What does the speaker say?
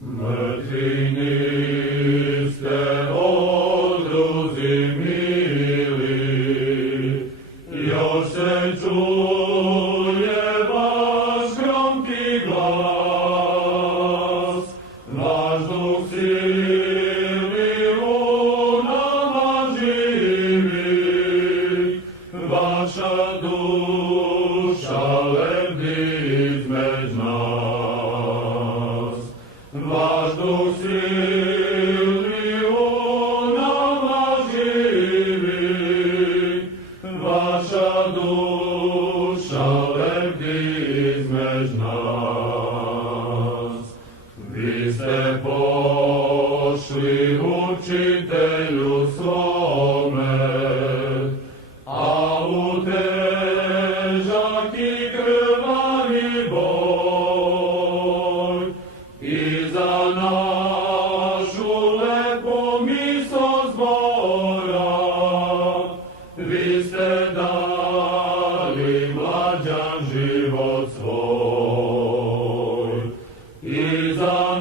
Mrtvi niste odruzi mili, još se čuje vaš gromki glas, vaš duh silni u nama živi, vaša duša lebdi između nas. Vaš duh silni u nama živi, vaša duša lebdi između nas. Vi ste pošli učitelju svome, a u težak i krvavi boj, i za našu lepu misao zbora, vi ste dali mlađan život svoj. I za